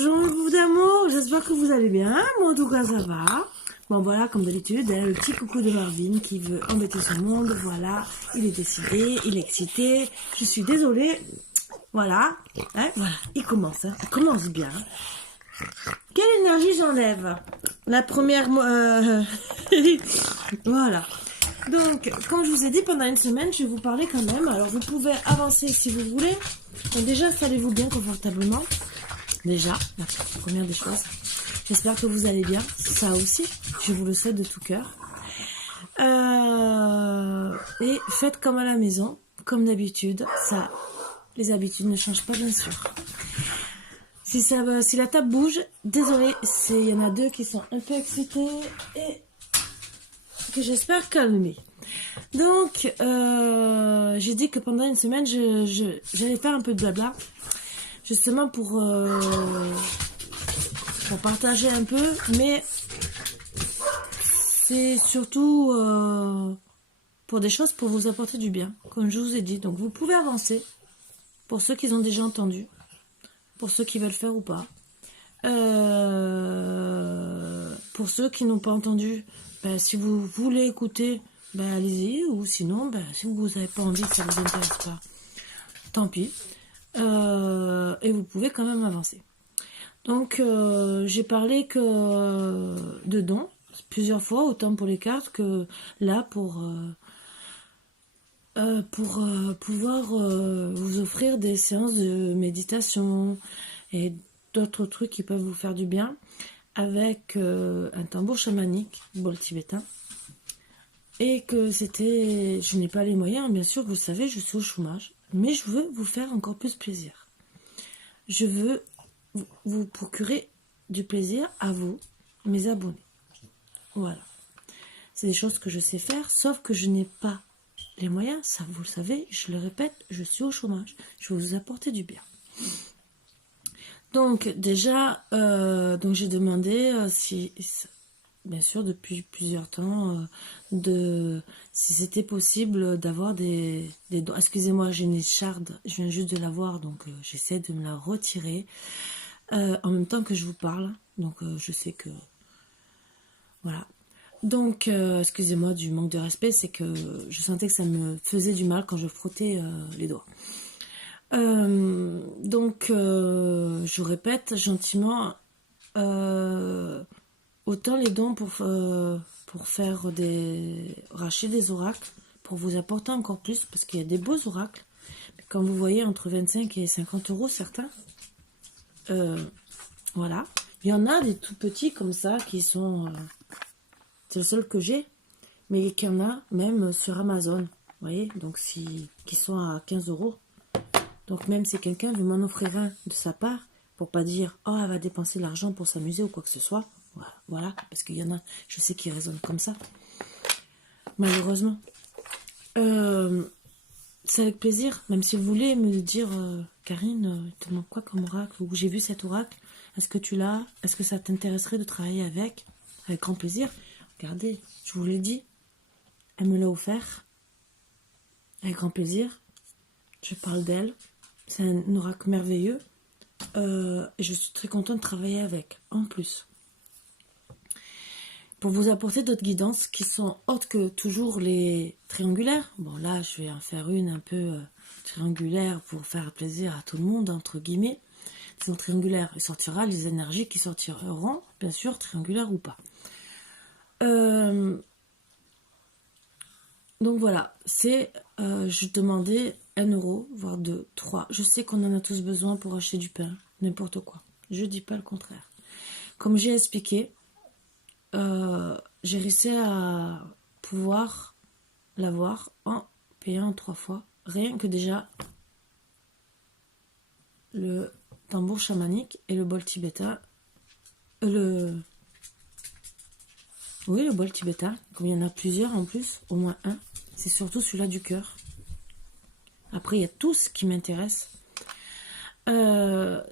Bonjour vous d'amour, j'espère que vous allez bien, moi en tout cas ça va. Bon voilà, comme d'habitude, le petit coucou de Marvin qui veut embêter son monde, voilà, il est décidé, il est excité, je suis désolée, voilà, voilà, il commence bien. Quelle énergie j'enlève? La première, voilà. Donc, comme je vous ai dit, pendant une semaine, je vais vous parler quand même, alors vous pouvez avancer si vous voulez. Donc déjà, installez-vous bien confortablement. Déjà, la première des choses. J'espère que vous allez bien. Ça aussi, je vous le souhaite de tout cœur. Et faites comme à la maison, comme d'habitude. Ça, les habitudes ne changent pas, bien sûr. Si la table bouge, désolé, il y en a deux qui sont un peu excités et que j'espère calmer. Donc, j'ai dit que pendant une semaine, j'allais faire un peu de blabla. Justement pour partager un peu, mais c'est surtout pour des choses pour vous apporter du bien, comme je vous ai dit. Donc vous pouvez avancer, pour ceux qui ont déjà entendu, pour ceux qui veulent faire ou pas. Pour ceux qui n'ont pas entendu, si vous voulez écouter, allez-y, ou sinon, si vous n'avez pas envie, que ça ne vous intéresse pas, tant pis. Et vous pouvez quand même avancer. Donc j'ai parlé que de dons plusieurs fois, autant pour les cartes que là pour pouvoir vous offrir des séances de méditation et d'autres trucs qui peuvent vous faire du bien avec un tambour chamanique, bol tibétain. Et que je n'ai pas les moyens, bien sûr, vous le savez, je suis au chômage. Mais je veux vous faire encore plus plaisir. Je veux vous procurer du plaisir à vous, mes abonnés. Voilà. C'est des choses que je sais faire, sauf que je n'ai pas les moyens. Ça, vous le savez, je le répète, je suis au chômage. Je veux vous apporter du bien. Donc, déjà, j'ai demandé si... Bien sûr, depuis plusieurs temps, si c'était possible d'avoir des dons. Excusez-moi, j'ai une écharde, je viens juste de la voir, donc j'essaie de me la retirer en même temps que je vous parle. Donc je sais que... Voilà. Donc, excusez-moi du manque de respect, c'est que je sentais que ça me faisait du mal quand je frottais les doigts. Donc, je répète gentiment... autant les dons pour faire racheter des oracles, pour vous apporter encore plus, parce qu'il y a des beaux oracles. Mais comme vous voyez, entre 25 et 50 euros certains. Voilà. Il y en a des tout petits comme ça qui sont... c'est le seul que j'ai. Mais qu'il y en a même sur Amazon. Vous voyez, donc qui sont à 15 euros. Donc même si quelqu'un veut m'en offrir un de sa part, pour pas dire « Oh, elle va dépenser l'argent pour s'amuser ou quoi que ce soit », voilà, parce qu'il y en a, je sais qu'ils raisonnent comme ça. Malheureusement. C'est avec plaisir, même si vous voulez me dire Karine, il te manque quoi comme oracle? Ou j'ai vu cet oracle, est-ce que tu l'as? Est-ce que ça t'intéresserait de travailler avec? Avec grand plaisir. Regardez, je vous l'ai dit, elle me l'a offert. Avec grand plaisir. Je parle d'elle. C'est un oracle merveilleux. Et je suis très contente de travailler avec, en plus. Pour vous apporter d'autres guidances qui sont autres que toujours les triangulaires. Bon, là, je vais en faire une un peu triangulaire pour faire plaisir à tout le monde, entre guillemets. C'est triangulaire. Il sortira les énergies qui sortiront, bien sûr, triangulaires ou pas. Donc voilà, je demandais 1 euro, voire 2, 3. Je sais qu'on en a tous besoin pour acheter du pain, n'importe quoi. Je dis pas le contraire. Comme j'ai expliqué, j'ai réussi à pouvoir l'avoir en payant 3 fois. Rien que déjà le tambour chamanique et le bol tibétain. Le bol tibétain, comme il y en a plusieurs en plus, au moins un. C'est surtout celui-là du cœur. Après, il y a tout ce qui m'intéresse. Elle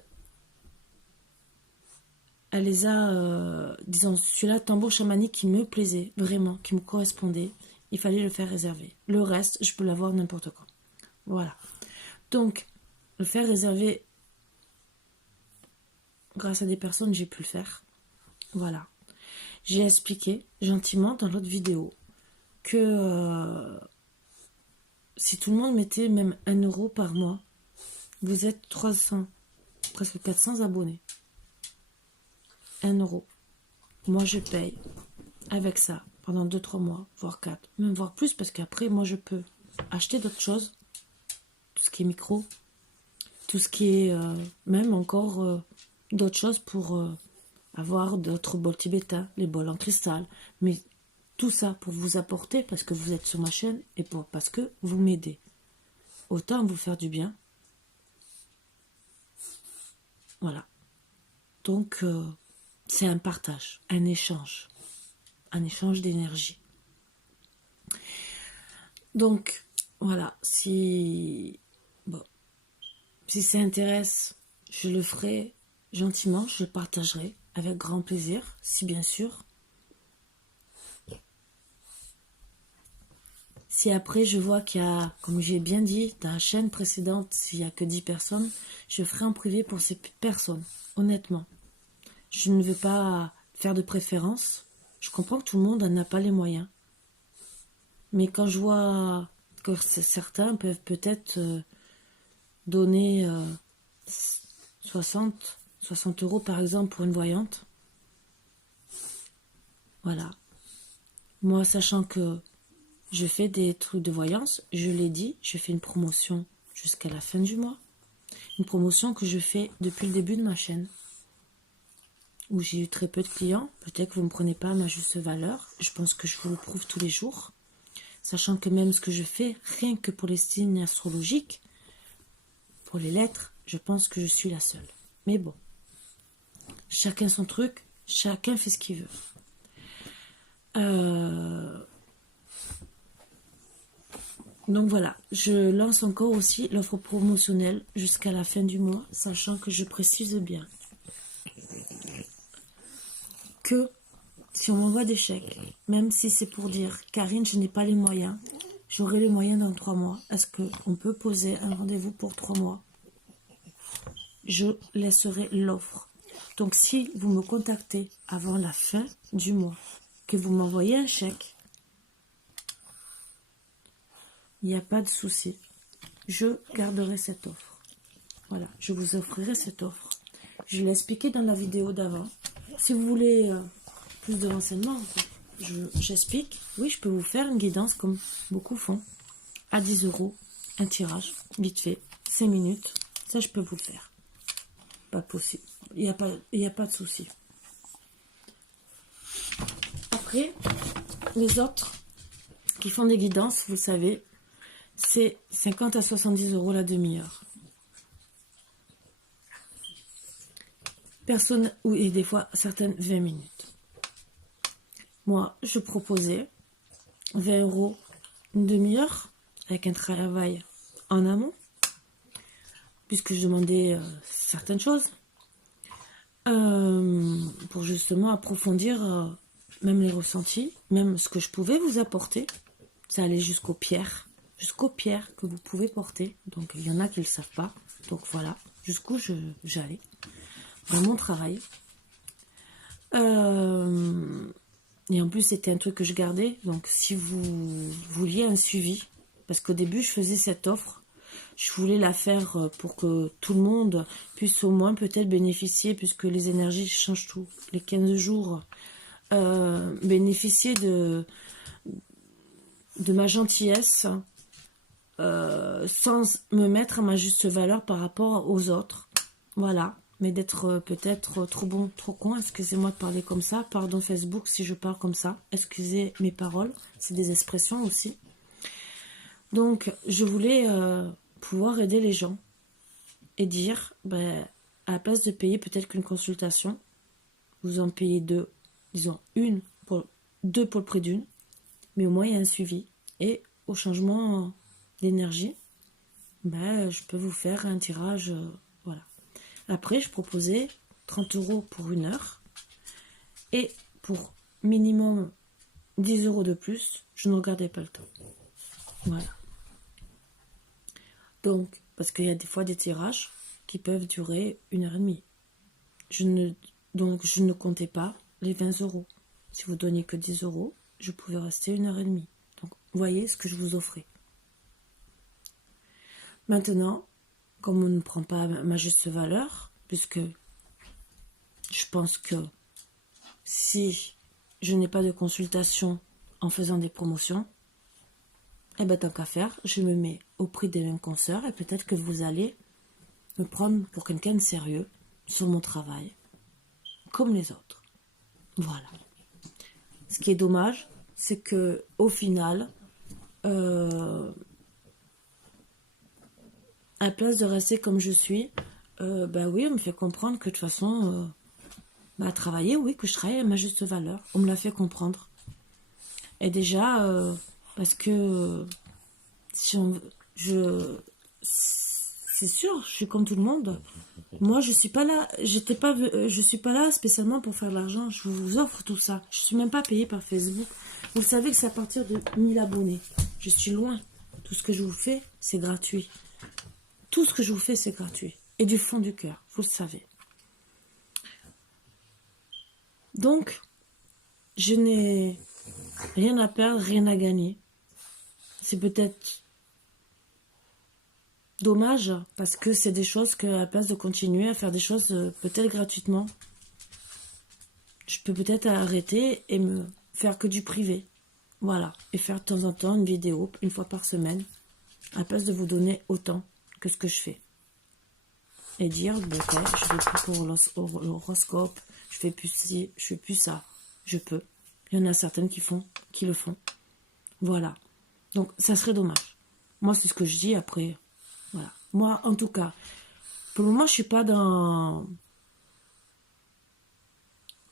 les a, disons, celui-là, tambour chamanique qui me plaisait, vraiment, qui me correspondait. Il fallait le faire réserver. Le reste, je peux l'avoir n'importe quand. Voilà. Donc, le faire réserver grâce à des personnes, j'ai pu le faire. Voilà. J'ai expliqué gentiment dans l'autre vidéo que si tout le monde mettait même 1 € par mois, vous êtes 300, presque 400 abonnés. 1 €. Moi, je paye avec ça pendant 2-3 mois, voire 4, même voire plus, parce qu'après, moi, je peux acheter d'autres choses, tout ce qui est micro, tout ce qui est même encore d'autres choses pour avoir d'autres bols tibétains, les bols en cristal, mais tout ça pour vous apporter, parce que vous êtes sur ma chaîne et parce que vous m'aidez. Autant vous faire du bien. Voilà. Donc, c'est un partage, un échange d'énergie. Donc, voilà, si ça intéresse, je le ferai gentiment, je le partagerai avec grand plaisir, si bien sûr. Si après je vois qu'il y a, comme j'ai bien dit dans la chaîne précédente, s'il n'y a que 10 personnes, je ferai en privé pour ces personnes, honnêtement. Je ne veux pas faire de préférence. Je comprends que tout le monde n'a pas les moyens. Mais quand je vois que certains peuvent peut-être donner 60 € par exemple pour une voyante. Voilà. Moi, sachant que je fais des trucs de voyance, je l'ai dit, je fais une promotion jusqu'à la fin du mois. Une promotion que je fais depuis le début de ma chaîne. Où j'ai eu très peu de clients. Peut-être que vous ne me prenez pas à ma juste valeur. Je pense que je vous le prouve tous les jours. Sachant que même ce que je fais, rien que pour les signes astrologiques, pour les lettres, je pense que je suis la seule. Mais bon, chacun son truc, chacun fait ce qu'il veut. Donc voilà, je lance encore aussi l'offre promotionnelle jusqu'à la fin du mois, sachant que je précise bien que si on m'envoie des chèques, même si c'est pour dire « Karine, je n'ai pas les moyens, j'aurai les moyens dans 3 mois. Est-ce qu'on peut poser un rendez-vous pour 3 mois ?» Je laisserai l'offre. Donc si vous me contactez avant la fin du mois, que vous m'envoyez un chèque, il n'y a pas de souci. Je garderai cette offre. Voilà, je vous offrirai cette offre. Je l'ai expliqué dans la vidéo d'avant. Si vous voulez plus de renseignements, j'explique. Oui, je peux vous faire une guidance comme beaucoup font. À 10 €, un tirage, vite fait, 5 minutes. Ça, je peux vous le faire. Pas possible. Il n'y a pas de souci. Après, les autres qui font des guidances, vous savez, c'est 50 à 70 € la demi-heure. Personne, et des fois, certaines 20 minutes. Moi, je proposais 20 € une demi-heure, avec un travail en amont, puisque je demandais certaines choses, pour justement approfondir même les ressentis, même ce que je pouvais vous apporter. Ça allait jusqu'aux pierres que vous pouvez porter. Donc il y en a qui ne le savent pas. Donc voilà, jusqu'où j'allais. Vraiment travail. Et en plus, c'était un truc que je gardais. Donc si vous vouliez un suivi, parce qu'au début, je faisais cette offre, je voulais la faire pour que tout le monde puisse au moins peut-être bénéficier, puisque les énergies changent tout. Les 15 jours, bénéficier de ma gentillesse, sans me mettre à ma juste valeur par rapport aux autres. Voilà. Mais d'être peut-être trop bon, trop con. Excusez-moi de parler comme ça. Pardon Facebook si je parle comme ça. Excusez mes paroles. C'est des expressions aussi. Donc, je voulais pouvoir aider les gens. Et dire, à la place de payer peut-être qu'une consultation, vous en payez 2. Disons, 2 pour le prix d'une. Mais au moins, il y a un suivi. Et au changement d'énergie, je peux vous faire un tirage, voilà. Après, je proposais 30 € pour 1 heure. Et pour minimum 10 € de plus, je ne regardais pas le temps. Voilà. Donc, parce qu'il y a des fois des tirages qui peuvent durer 1h30. Donc, je ne comptais pas les 20 €. Si vous donniez que 10 €, je pouvais rester 1h30. Donc, vous voyez ce que je vous offrais. Maintenant, comme on ne prend pas ma juste valeur, puisque je pense que si je n'ai pas de consultation en faisant des promotions, eh bien, tant qu'à faire, je me mets au prix des mêmes consoeurs et peut-être que vous allez me prendre pour quelqu'un de sérieux sur mon travail, comme les autres. Voilà. Ce qui est dommage, c'est que au final, à place de rester comme je suis, bah oui, on me fait comprendre que de toute façon, travailler, oui, que je travaille à ma juste valeur. On me l'a fait comprendre. Et déjà, parce que si on, je, c'est sûr, je suis comme tout le monde. Moi, je suis pas là, je suis pas là spécialement pour faire de l'argent. Je vous offre tout ça. Je suis même pas payée par Facebook. Vous savez que c'est à partir de 1000 abonnés. Je suis loin. Tout ce que je vous fais, c'est gratuit. Tout ce que je vous fais, c'est gratuit. Et du fond du cœur, vous le savez. Donc, je n'ai rien à perdre, rien à gagner. C'est peut-être dommage, parce que c'est des choses que, à la place de continuer à faire des choses peut-être gratuitement, je peux peut-être arrêter et me faire que du privé. Voilà. Et faire de temps en temps une vidéo, une fois par semaine, à la place de vous donner autant que ce que je fais. Et dire, bon, ok, je fais plus pour l'horoscope, je fais plus ci, je fais plus ça. Je peux. Il y en a certaines qui le font. Voilà. Donc, ça serait dommage. Moi, c'est ce que je dis après. Voilà. Moi, en tout cas, pour le moment, je suis pas dans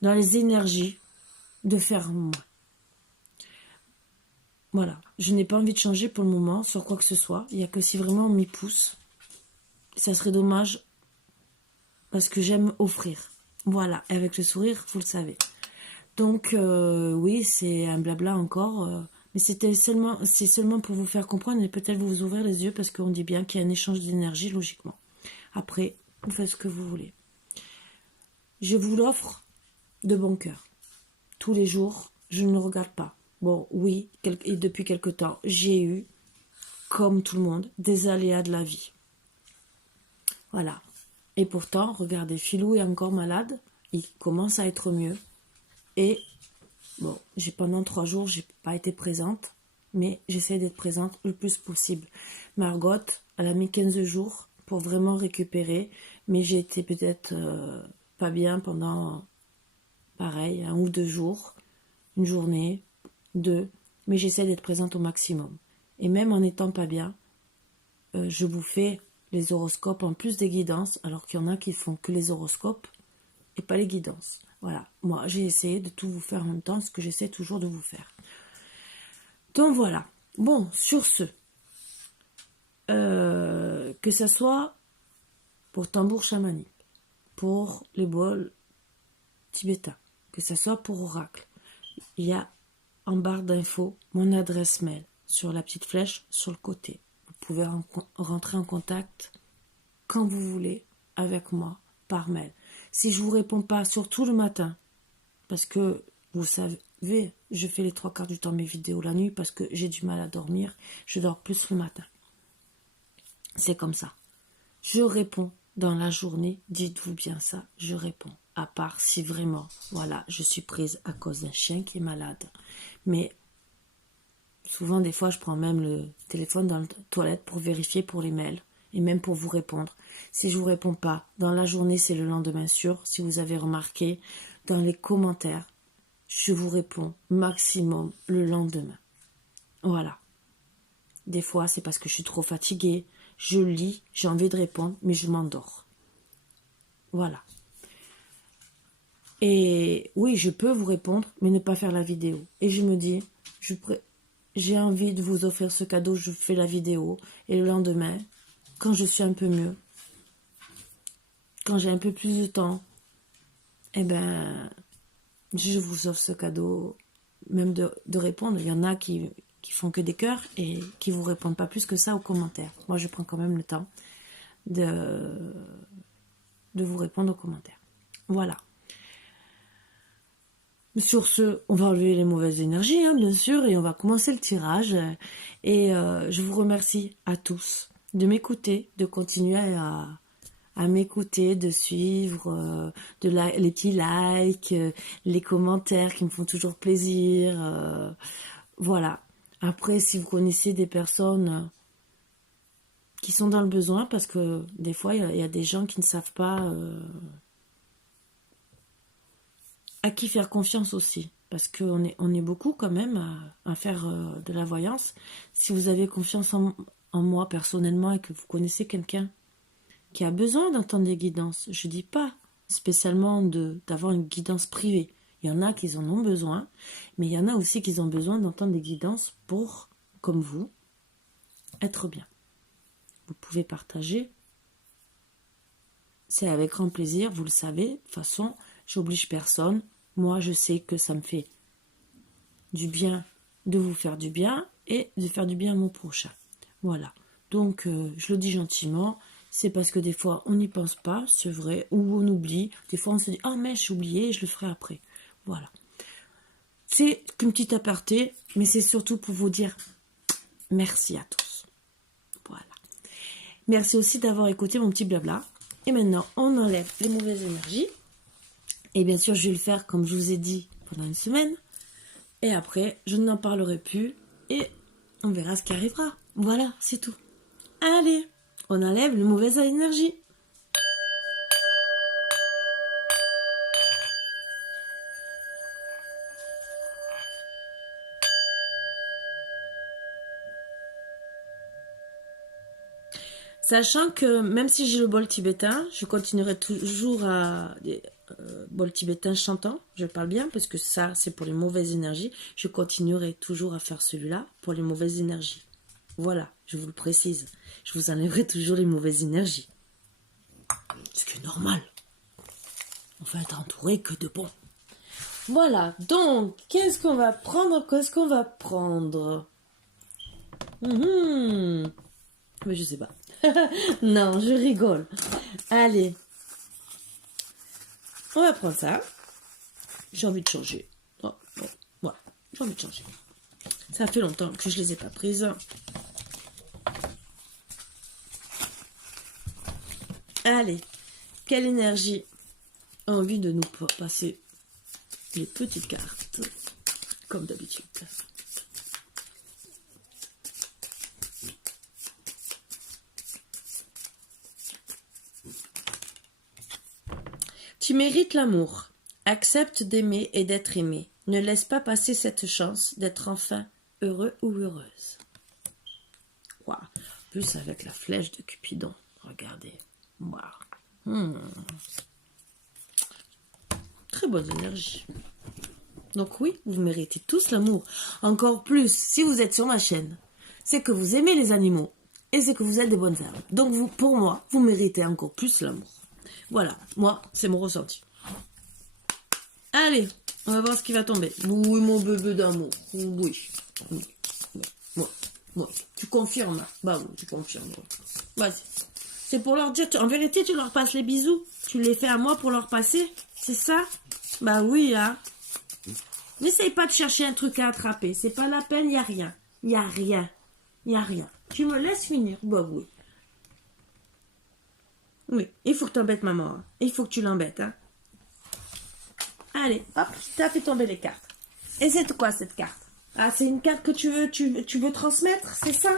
les énergies de faire moins. Voilà. Je n'ai pas envie de changer pour le moment sur quoi que ce soit. Il n'y a que si vraiment on m'y pousse. Ça serait dommage parce que j'aime offrir. Voilà. Et avec le sourire, vous le savez. Donc, oui, c'est un blabla encore. Mais c'est seulement pour vous faire comprendre et peut-être vous ouvrir les yeux parce qu'on dit bien qu'il y a un échange d'énergie, logiquement. Après, vous faites ce que vous voulez. Je vous l'offre de bon cœur. Tous les jours, je ne regarde pas. Bon, oui, et depuis quelque temps, j'ai eu, comme tout le monde, des aléas de la vie. Voilà. Et pourtant, regardez, Philou est encore malade. Il commence à être mieux. Et, bon, pendant 3 jours, j'ai pas été présente. Mais j'essaie d'être présente le plus possible. Margot, elle a mis 15 jours pour vraiment récupérer. Mais j'ai été peut-être pas bien pendant, pareil, 1 ou 2 jours. Une journée, 2. Mais j'essaie d'être présente au maximum. Et même en n'étant pas bien, je vous fais les horoscopes en plus des guidances, alors qu'il y en a qui font que les horoscopes et pas les guidances. Voilà, moi j'ai essayé de tout vous faire en même temps, ce que j'essaie toujours de vous faire. Donc voilà, bon, sur ce, que ça soit pour tambour chamanique, pour les bols tibétains, que ça soit pour oracle, il y a en barre d'infos mon adresse mail sur la petite flèche sur le côté. Vous pouvez rentrer en contact quand vous voulez avec moi par mail. Si je vous réponds pas, surtout le matin, parce que vous savez, je fais les 3/4 du temps mes vidéos la nuit parce que j'ai du mal à dormir, je dors plus le matin. C'est comme ça. Je réponds dans la journée, dites-vous bien ça, je réponds. À part si vraiment, voilà, je suis prise à cause d'un chien qui est malade. Mais souvent, des fois, je prends même le téléphone dans la toilette pour vérifier pour les mails et même pour vous répondre. Si je vous réponds pas, dans la journée, c'est le lendemain sûr. Si vous avez remarqué, dans les commentaires, je vous réponds maximum le lendemain. Voilà. Des fois, c'est parce que je suis trop fatiguée. Je lis, j'ai envie de répondre, mais je m'endors. Voilà. Et oui, je peux vous répondre, mais ne pas faire la vidéo. Et je me dis, j'ai envie de vous offrir ce cadeau, je fais la vidéo. Et le lendemain, quand je suis un peu mieux, quand j'ai un peu plus de temps, eh ben, je vous offre ce cadeau, même de répondre. Il y en a qui font que des cœurs et qui vous répondent pas plus que ça aux commentaires. Moi, je prends quand même le temps de vous répondre aux commentaires. Voilà. Sur ce, on va enlever les mauvaises énergies, hein, bien sûr, et on va commencer le tirage. Et je vous remercie à tous de m'écouter, de continuer à m'écouter, de suivre, les petits likes, les commentaires qui me font toujours plaisir. Voilà. Après, si vous connaissez des personnes qui sont dans le besoin, parce que des fois, il y a des gens qui ne savent pas à qui faire confiance aussi. Parce qu'on est beaucoup quand même à faire de la voyance. Si vous avez confiance en moi personnellement et que vous connaissez quelqu'un qui a besoin d'entendre des guidances, je dis pas spécialement d'avoir une guidance privée. Il y en a qui en ont besoin, mais il y en a aussi qui ont besoin d'entendre des guidances pour, comme vous, être bien. Vous pouvez partager. C'est avec grand plaisir, vous le savez. De toute façon, j'oblige personne. Moi, je sais que ça me fait du bien de vous faire du bien et de faire du bien à mon prochain. Voilà. Donc, je le dis gentiment. C'est parce que des fois, on n'y pense pas, c'est vrai, ou on oublie. Des fois, on se dit « Ah, mais j'ai oublié, je le ferai après. » Voilà. C'est qu'une petite aparté, mais c'est surtout pour vous dire merci à tous. Voilà. Merci aussi d'avoir écouté mon petit blabla. Et maintenant, on enlève les mauvaises énergies. Et bien sûr, je vais le faire comme je vous ai dit pendant une semaine. Et après, je n'en parlerai plus. Et on verra ce qui arrivera. Voilà, c'est tout. Allez, on enlève les mauvaises énergies. Sachant que même si j'ai le bol tibétain, je continuerai toujours à... bol tibétain chantant, je parle bien, parce que ça, c'est pour les mauvaises énergies. Je continuerai toujours à faire celui-là pour les mauvaises énergies. Voilà, je vous le précise. Je vous enlèverai toujours les mauvaises énergies. Ce qui est normal. On va être entouré que de bons. Voilà, donc, qu'est-ce qu'on va prendre? Mais je sais pas. Non, je rigole. Allez. On va prendre ça. J'ai envie de changer. Oh, voilà, j'ai envie de changer. Ça fait longtemps que je les ai pas prises. Allez. Quelle énergie a envie de nous passer les petites cartes, comme d'habitude. Tu mérites l'amour. Accepte d'aimer et d'être aimé. Ne laisse pas passer cette chance d'être enfin heureux ou heureuse. Wow. En plus avec la flèche de Cupidon. Regardez. Wow. Très bonne énergie. Donc oui, vous méritez tous l'amour. Encore plus, si vous êtes sur ma chaîne, c'est que vous aimez les animaux et c'est que vous êtes des bonnes âmes. Donc vous, pour moi, vous méritez encore plus l'amour. Voilà, moi, c'est mon ressenti. Allez, on va voir ce qui va tomber. Oui, mon bébé d'amour. Oui. Ouais. Tu confirmes. Bah oui, tu confirmes. Vas-y. C'est pour leur dire, en vérité, tu leur passes les bisous. Tu les fais à moi pour leur passer. C'est ça? Bah oui, hein. N'essaye pas de chercher un truc à attraper. C'est pas la peine, y a rien. Y a rien. Tu me laisses finir? Bah oui. Oui, il faut que tu embêtes maman. Hein. Il faut que tu l'embêtes. Hein. Allez, hop, tu as fait tomber les cartes. Et c'est quoi cette carte? Ah, c'est une carte que tu veux transmettre, c'est ça?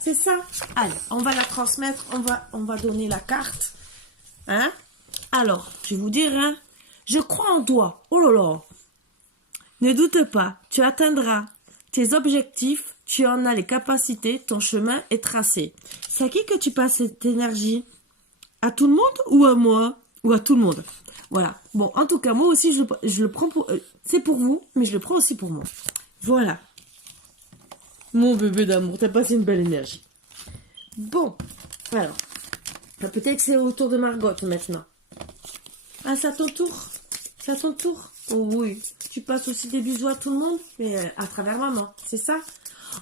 C'est ça? Allez, on va la transmettre, on va donner la carte. Hein? Alors, je vais vous dire, hein, je crois en toi. Oh là là. Ne doute pas, tu atteindras tes objectifs, tu en as les capacités, ton chemin est tracé. C'est à qui que tu passes cette énergie? À tout le monde ou à moi? Ou à tout le monde? Voilà. Bon, en tout cas, moi aussi, je le prends pour... c'est pour vous, mais je le prends aussi pour moi. Voilà. Mon bébé d'amour, t'as passé une belle énergie. Bon. Alors. Peut-être que c'est au tour de Margot maintenant. Ah, c'est à ton tour? C'est à ton tour? Oh oui. Tu passes aussi des bisous à tout le monde? Mais à travers maman, c'est ça?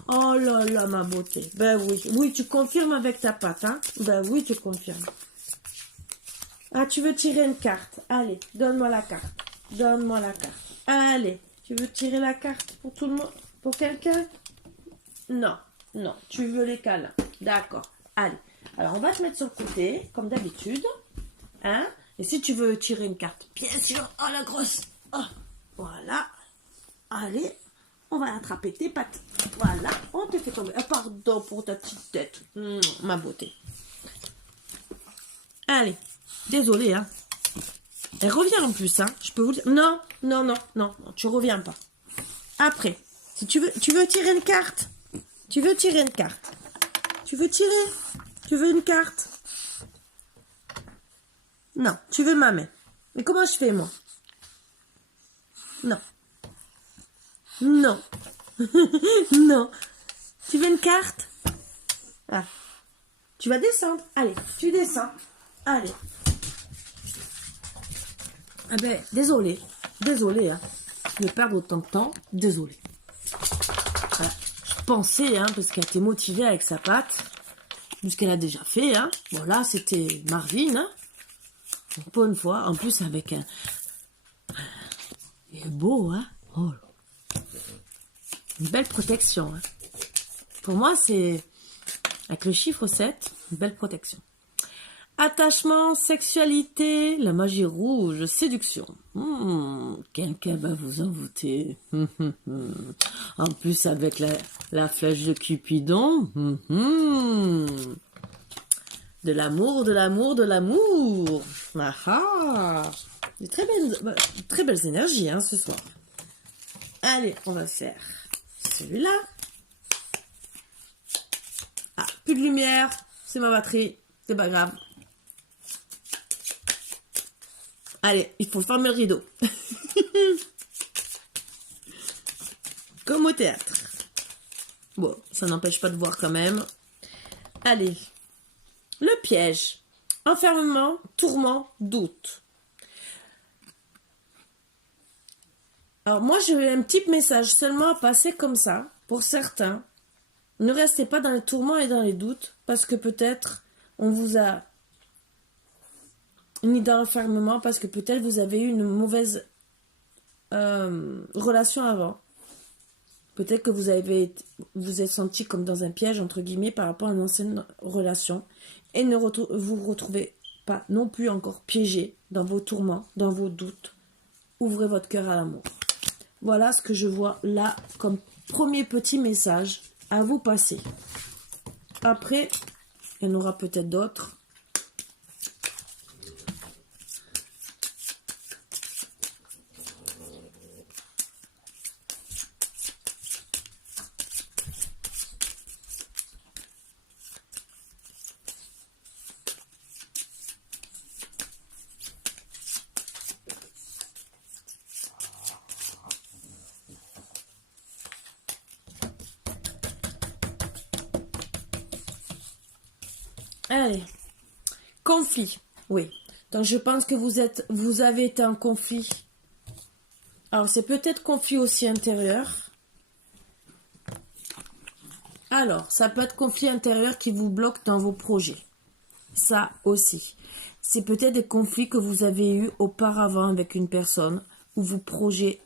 Oh là là, ma beauté. Ben oui. Oui, tu confirmes avec ta patte, hein? Ben oui, tu confirmes. Ah, tu veux tirer une carte. Allez, donne-moi la carte. Donne-moi la carte. Allez, tu veux tirer la carte pour tout le monde? Pour quelqu'un? Non, non, tu veux les câlins. D'accord. Allez. Alors, on va te mettre sur le côté, comme d'habitude. Hein? Et si tu veux tirer une carte, bien sûr. Oh, la grosse. Oh, voilà. Allez, on va attraper tes pattes. Voilà, on te fait tomber. Pardon pour ta petite tête. Ma beauté. Allez, désolé, hein. Elle revient en plus, hein. Je peux vous dire. Non, non, non, non, non, tu reviens pas. Après, si tu veux tirer une carte. Tu veux tirer une carte. Tu veux tirer. Tu veux une carte. Non, tu veux ma main. Mais comment je fais, moi? Non. Non. Non. Tu veux une carte? Ah. Tu vas descendre. Allez, tu descends. Allez. Ah ben, désolé. Désolé, hein. Je vais perdre autant de temps. Désolé. Voilà. Je pensais, hein, parce qu'elle était motivée avec sa patte. Ce qu'elle a déjà fait, hein. Bon, là, c'était Marvin, hein. Pour une fois. En plus, avec un... Il est beau, hein. Oh. Une belle protection, hein. Pour moi, c'est... Avec le chiffre 7, une belle protection. Attachement, sexualité, la magie rouge, séduction. Quelqu'un va vous envoûter. En plus, avec la flèche de Cupidon. De l'amour, de l'amour, de l'amour. Ah ah. Très belles énergies, hein, ce soir. Allez, on va faire celui-là. Ah, plus de lumière. C'est ma batterie. C'est pas grave. Allez, il faut fermer le rideau. Comme au théâtre. Bon, ça n'empêche pas de voir quand même. Allez. Le piège. Enfermement, tourment, doute. Alors moi, j'ai un petit message seulement à passer comme ça. Pour certains, ne restez pas dans les tourments et dans les doutes. Parce que peut-être, on vous a mis dans l'enfermement. Parce que peut-être vous avez eu une mauvaise relation avant. Peut-être que vous êtes senti comme dans un piège, entre guillemets, par rapport à une ancienne relation. Et ne vous retrouvez pas non plus encore piégé dans vos tourments, dans vos doutes. Ouvrez votre cœur à l'amour. Voilà ce que je vois là comme premier petit message à vous passer. Après, il y en aura peut-être d'autres. Allez, conflit, oui. Donc je pense que vous avez été en conflit. Alors c'est peut-être conflit aussi intérieur. Alors, ça peut être conflit intérieur qui vous bloque dans vos projets. Ça aussi. C'est peut-être des conflits que vous avez eus auparavant avec une personne où vos projets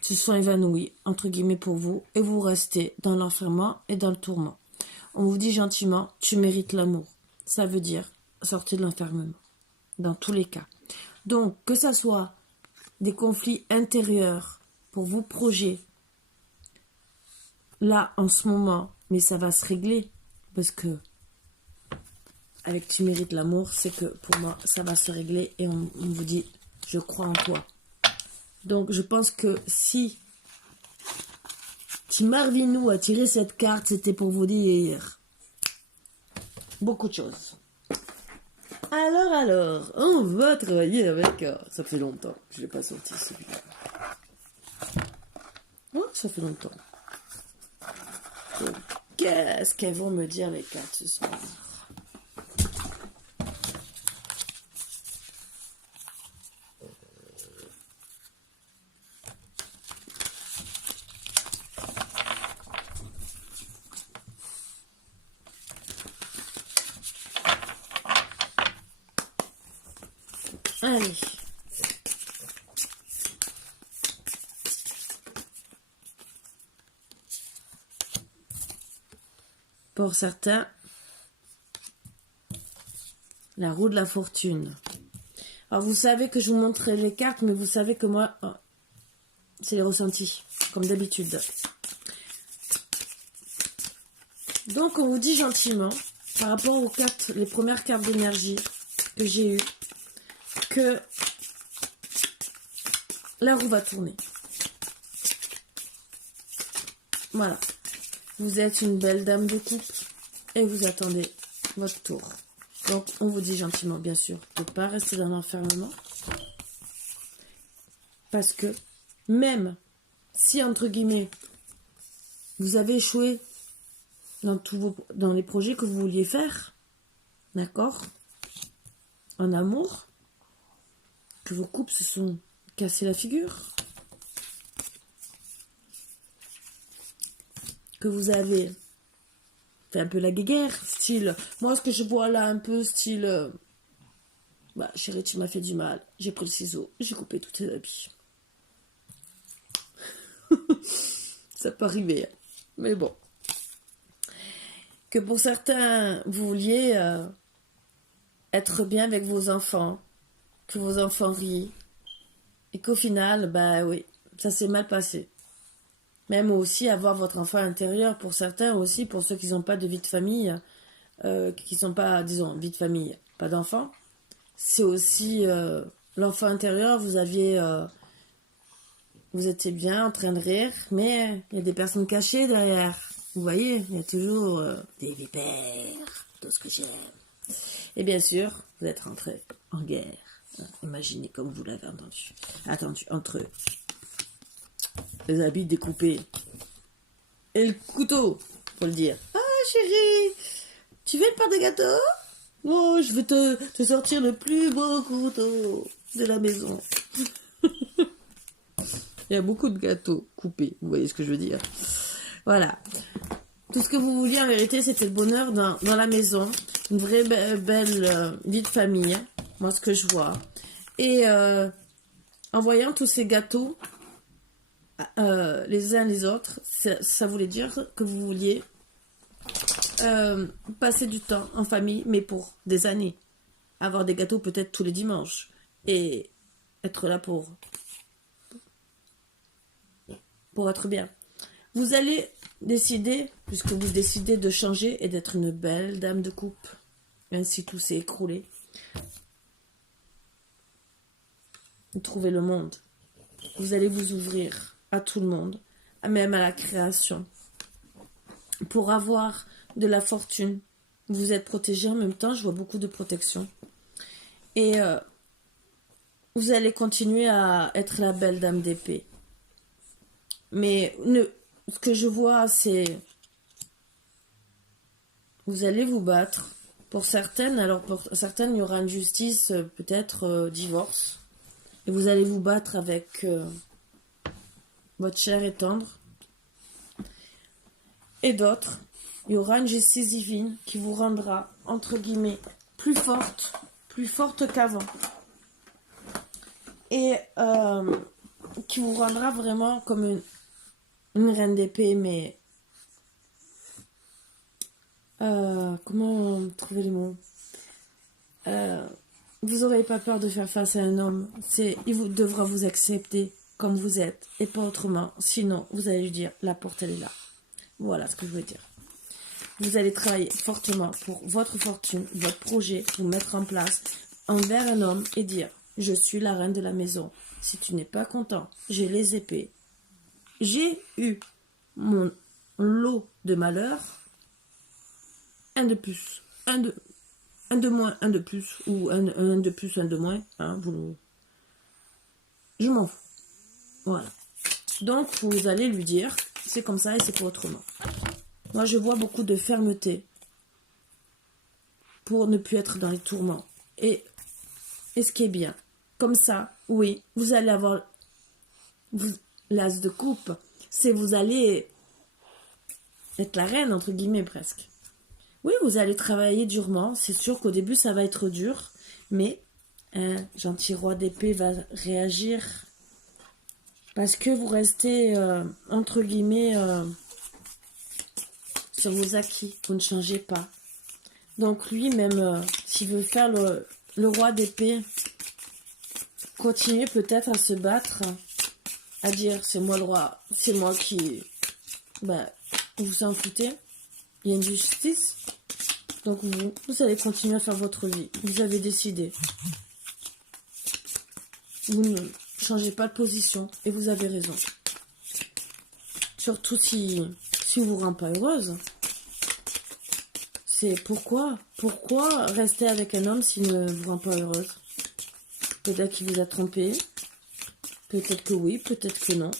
se sont évanouis, entre guillemets pour vous, et vous restez dans l'enfermement et dans le tourment. On vous dit gentiment, tu mérites l'amour. Ça veut dire sortir de l'enfermement, dans tous les cas. Donc, que ça soit des conflits intérieurs pour vos projets, là, en ce moment, mais ça va se régler, parce que avec tu mérites l'amour, c'est que pour moi, ça va se régler, et on vous dit, je crois en toi. Donc, je pense que si Marvinou a tiré cette carte, c'était pour vous dire beaucoup de choses. Alors, on va travailler avec... ça fait longtemps que je n'ai pas sorti celui-là. Oh, ça fait longtemps. Donc, qu'est-ce qu'elles vont me dire les cartes ce soir? Allez. Pour certains, la roue de la fortune. Alors, vous savez que je vous montrerai les cartes, mais vous savez que moi, c'est les ressentis, comme d'habitude. Donc, on vous dit gentiment, par rapport aux cartes, les premières cartes d'énergie que j'ai eues, que la roue va tourner. Voilà. Vous êtes une belle dame de coupe et vous attendez votre tour. Donc, on vous dit gentiment, bien sûr, de ne pas rester dans l'enfermement. Parce que, même si, entre guillemets, vous avez échoué dans les projets que vous vouliez faire, d'accord, en amour, que vos couples se sont cassés la figure, que vous avez fait un peu la guéguerre, style, moi ce que je vois là un peu style, bah chérie tu m'as fait du mal, j'ai pris le ciseau, j'ai coupé tous tes habits. Ça peut arriver, hein. Mais bon. Que pour certains, vous vouliez être bien avec vos enfants, que vos enfants rient, et qu'au final, bah oui, ça s'est mal passé. Même aussi avoir votre enfant intérieur, pour certains aussi, pour ceux qui n'ont pas de vie de famille, qui ne sont pas, disons, vie de famille, pas d'enfants, c'est aussi l'enfant intérieur, vous étiez bien en train de rire, mais il y a des personnes cachées derrière. Vous voyez, il y a toujours des vipères, tout ce que j'aime. Et bien sûr, vous êtes rentrés en guerre. Imaginez comme vous l'avez attendu, entre les habits découpés et le couteau, faut le dire. Ah chérie, tu veux une part de gâteau? Oh, je vais te sortir le plus beau couteau de la maison. Il y a beaucoup de gâteaux coupés, vous voyez ce que je veux dire. Voilà. Tout ce que vous vouliez en vérité, c'était le bonheur dans la maison. Une vraie belle vie de famille. Moi, ce que je vois. Et en voyant tous ces gâteaux, les uns les autres, ça voulait dire que vous vouliez passer du temps en famille, mais pour des années. Avoir des gâteaux peut-être tous les dimanches. Et être là pour être bien. Vous allez décider, puisque vous décidez de changer et d'être une belle dame de coupe, même si tout s'est écroulé. Vous trouvez le monde. Vous allez vous ouvrir à tout le monde, même à la création, pour avoir de la fortune. Vous êtes protégé en même temps, je vois beaucoup de protection. Et vous allez continuer à être la belle dame d'épée. Mais ce que je vois, c'est... Vous allez vous battre. Pour certaines, alors pour certaines, il y aura une justice, peut-être divorce. Et vous allez vous battre avec votre chair et tendre. Et d'autres, il y aura une justice divine qui vous rendra, entre guillemets, plus forte qu'avant. Et qui vous rendra vraiment comme une reine d'épée, mais comment trouver les mots, vous n'aurez pas peur de faire face à un homme. Il devra vous accepter comme vous êtes et pas autrement. Sinon, vous allez lui dire, la porte elle est là. Voilà ce que je veux dire. Vous allez travailler fortement pour votre fortune, votre projet, vous mettre en place envers un homme et dire, je suis la reine de la maison. Si tu n'es pas content, j'ai les épées. J'ai eu mon lot de malheur. Un de plus, un de moins, un de plus, ou un de plus, un de moins, hein, je m'en fous. Voilà. Donc, vous allez lui dire, c'est comme ça et c'est pas autrement. Moi, je vois beaucoup de fermeté pour ne plus être dans les tourments. Et ce qui est bien, comme ça, oui, vous allez avoir l'as de coupe, c'est vous allez être la reine, entre guillemets, presque. Oui, vous allez travailler durement. C'est sûr qu'au début, ça va être dur. Mais Un gentil roi d'épée va réagir parce que vous restez, entre guillemets, sur vos acquis. Vous ne changez pas. Donc lui, même s'il veut faire le roi d'épée, continuez peut-être à se battre, à dire c'est moi le roi, c'est moi qui... Bah, vous vous en foutez. Il y a une justice. Donc vous allez continuer à faire votre vie. Vous avez décidé. Vous ne changez pas de position. Et vous avez raison. Surtout si on ne vous rend pas heureuse. C'est pourquoi rester avec un homme s'il ne vous rend pas heureuse? Peut-être qu'il vous a trompé. Peut-être que oui, peut-être que non.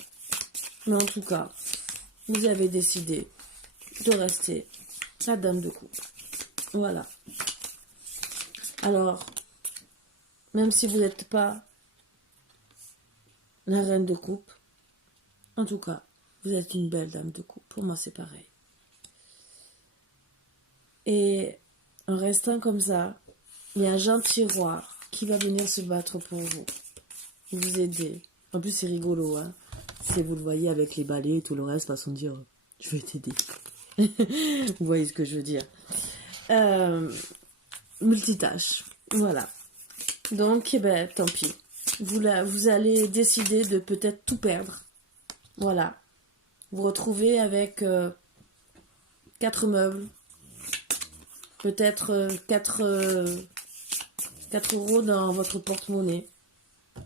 Mais en tout cas, vous avez décidé de rester la dame de coupe. Voilà. Alors, même si vous n'êtes pas la reine de coupe, en tout cas, vous êtes une belle dame de coupe. Pour moi, c'est pareil. Et en restant comme ça, il y a un gentil roi qui va venir se battre pour vous aider. En plus, c'est rigolo, hein. Si vous le voyez avec les balais et tout le reste, façon de dire, je vais t'aider. Vous voyez ce que je veux dire. Multitâche. Voilà. Donc, eh ben, tant pis. Vous allez décider de peut-être tout perdre. Voilà. Vous retrouvez avec 4 meubles. Peut-être 4 euros dans votre porte-monnaie.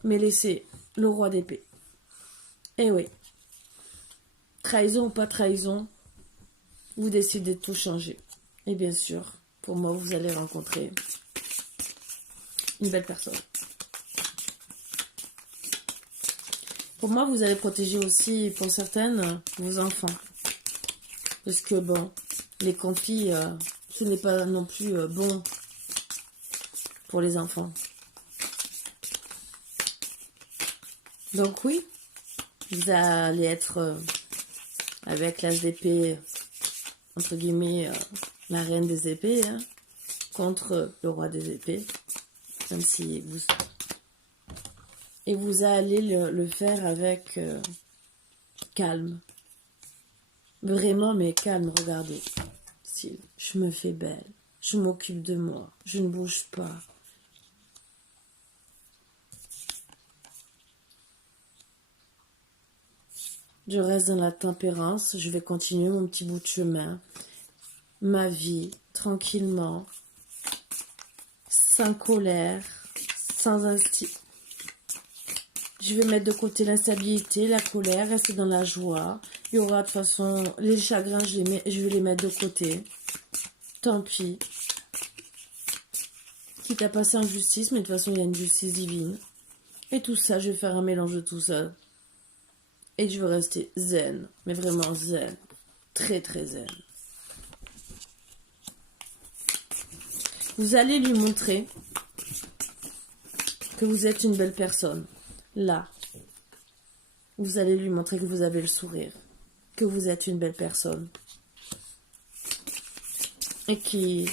Mais laissez le roi d'épée. Eh oui. Trahison ou pas trahison, vous décidez de tout changer. Et bien sûr, pour moi, vous allez rencontrer une belle personne. Pour moi, vous allez protéger aussi, pour certaines, vos enfants. Parce que, bon, les conflits, ce n'est pas non plus bon pour les enfants. Donc oui, vous allez être avec l'as d'épée, entre guillemets, la reine des épées, hein, contre le roi des épées. Même si vous... Et vous allez le faire avec calme. Vraiment, mais calme, regardez. Style, je me fais belle, je m'occupe de moi, je ne bouge pas. Je reste dans la tempérance, je vais continuer mon petit bout de chemin, ma vie, tranquillement, sans colère, sans instinct. Je vais mettre de côté l'instabilité, la colère, rester dans la joie. Il y aura de toute façon, les chagrins, je vais les mettre de côté. Tant pis. Quitte à passer en justice, mais de toute façon, il y a une justice divine. Et tout ça, je vais faire un mélange de tout ça. Et je veux rester zen, mais vraiment zen. Très très zen. Vous allez lui montrer que vous êtes une belle personne. Là, vous allez lui montrer que vous avez le sourire, que vous êtes une belle personne. Et qui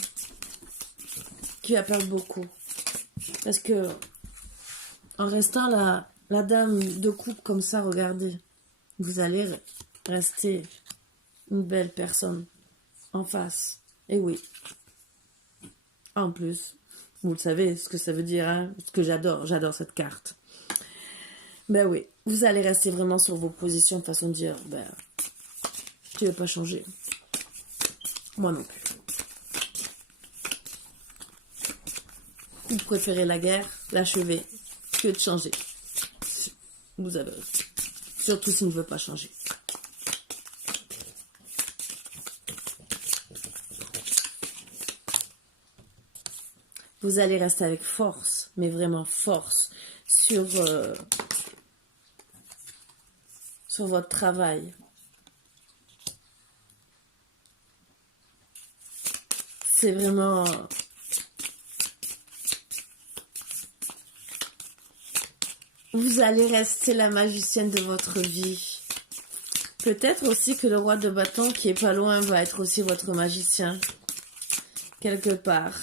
apporte beaucoup. Parce que, en restant la dame de coupe comme ça, regardez, vous allez rester une belle personne en face. Et oui. En plus, vous le savez ce que ça veut dire, hein? Ce que j'adore cette carte. Ben oui, vous allez rester vraiment sur vos positions de façon de dire, ben, tu ne veux pas changer. Moi non plus. Vous préférez la guerre, l'achever, que de changer. Vous avez raison. Surtout s'il ne veut pas changer. Vous allez rester avec force, mais vraiment force, sur votre travail. C'est vraiment... Vous allez rester la magicienne de votre vie. Peut-être aussi que le roi de bâton qui est pas loin va être aussi votre magicien. Quelque part.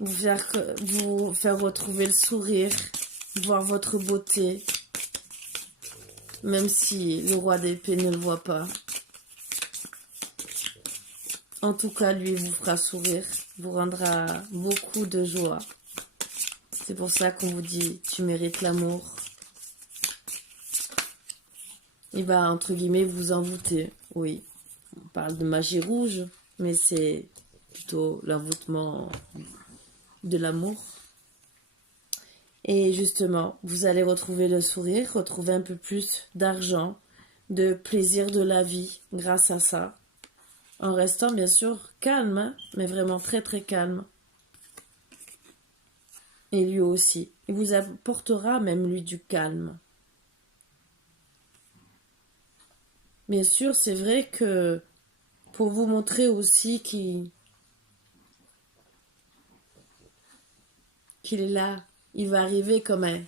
vous faire retrouver le sourire, voir votre beauté, même si le roi d'épée ne le voit pas. En tout cas, lui vous fera sourire, vous rendra beaucoup de joie. C'est pour ça qu'on vous dit, tu mérites l'amour. Il va, entre guillemets, vous envoûter. Oui, on parle de magie rouge, mais c'est plutôt l'envoûtement de l'amour. Et justement, vous allez retrouver le sourire, retrouver un peu plus d'argent, de plaisir de la vie grâce à ça. En restant bien sûr calme, hein, mais vraiment très très calme. Et lui aussi. Il vous apportera même lui du calme. Bien sûr, c'est vrai que pour vous montrer aussi qu'il est là, il va arriver comme un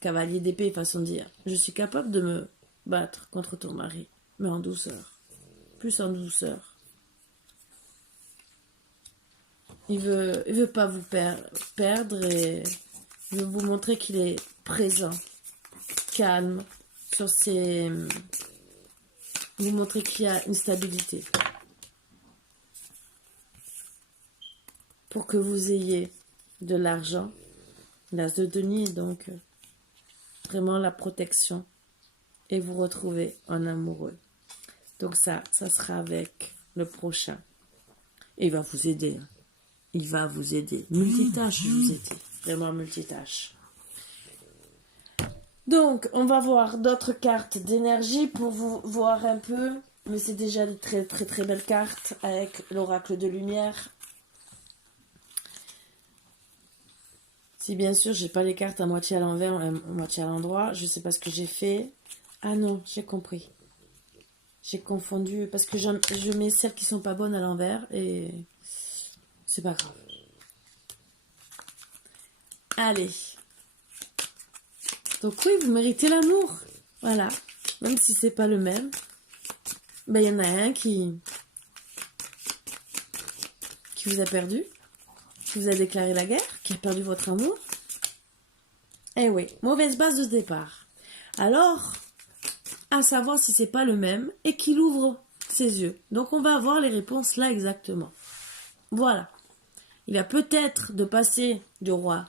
cavalier d'épée, façon de dire. Je suis capable de me battre contre ton mari, mais en douceur. Plus en douceur. Il veut pas vous perdre et il veut vous montrer qu'il est présent, calme, sur ses... Vous montrer qu'il y a une stabilité. Pour que vous ayez de l'argent, l'as de denier, donc vraiment la protection et vous retrouver en amoureux. Donc ça sera avec le prochain. Et il va vous aider. Il va vous aider. Multitâche, je vous ai dit. Vraiment multitâche. Donc, on va voir d'autres cartes d'énergie pour vous voir un peu. Mais c'est déjà de très très très belles cartes avec l'oracle de lumière. Si bien sûr, j'ai pas les cartes à moitié à l'envers, à moitié à l'endroit. Je sais pas ce que j'ai fait. Ah non, j'ai compris. J'ai confondu parce que je mets celles qui sont pas bonnes à l'envers et c'est pas grave. Allez. Donc oui, vous méritez l'amour. Voilà. Même si c'est pas le même. Ben, il y en a un qui vous a perdu. Qui vous a déclaré la guerre. Qui a perdu votre amour. Eh oui, mauvaise base de départ. Alors, à savoir si c'est pas le même et qu'il ouvre ses yeux. Donc on va avoir les réponses là exactement. Voilà. Il va peut-être de passer du roi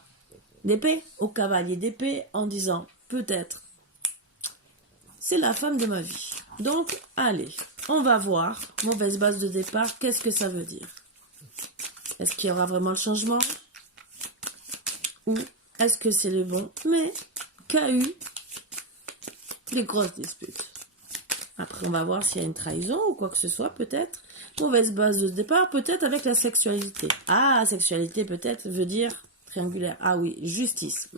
d'épée au cavalier d'épée en disant peut-être c'est la femme de ma vie. Donc allez, on va voir mauvaise base de départ, qu'est-ce que ça veut dire? Est-ce qu'il y aura vraiment le changement? Ou est-ce que c'est le bon mais qu'a eu des grosses disputes? Après on va voir s'il y a une trahison ou quoi que ce soit peut-être. Mauvaise base de départ peut-être avec la sexualité. Ah, sexualité peut-être veut dire triangulaire. Ah oui, justice.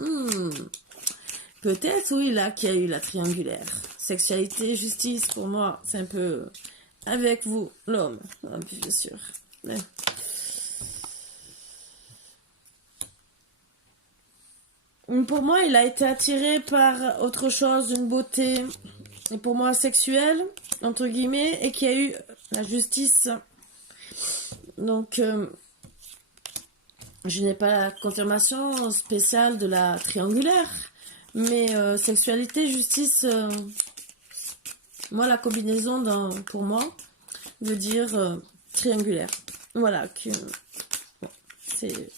Peut-être, oui, là, qu'il y a eu la triangulaire. Sexualité, justice, pour moi, c'est un peu avec vous, l'homme. Ah, bien sûr. Ouais. Pour moi, il a été attiré par autre chose, une beauté, et pour moi, sexuelle, entre guillemets, et qu'il y a eu la justice. Donc... je n'ai pas la confirmation spéciale de la triangulaire, mais sexualité, justice, moi la combinaison pour moi veut dire triangulaire. Voilà, c'est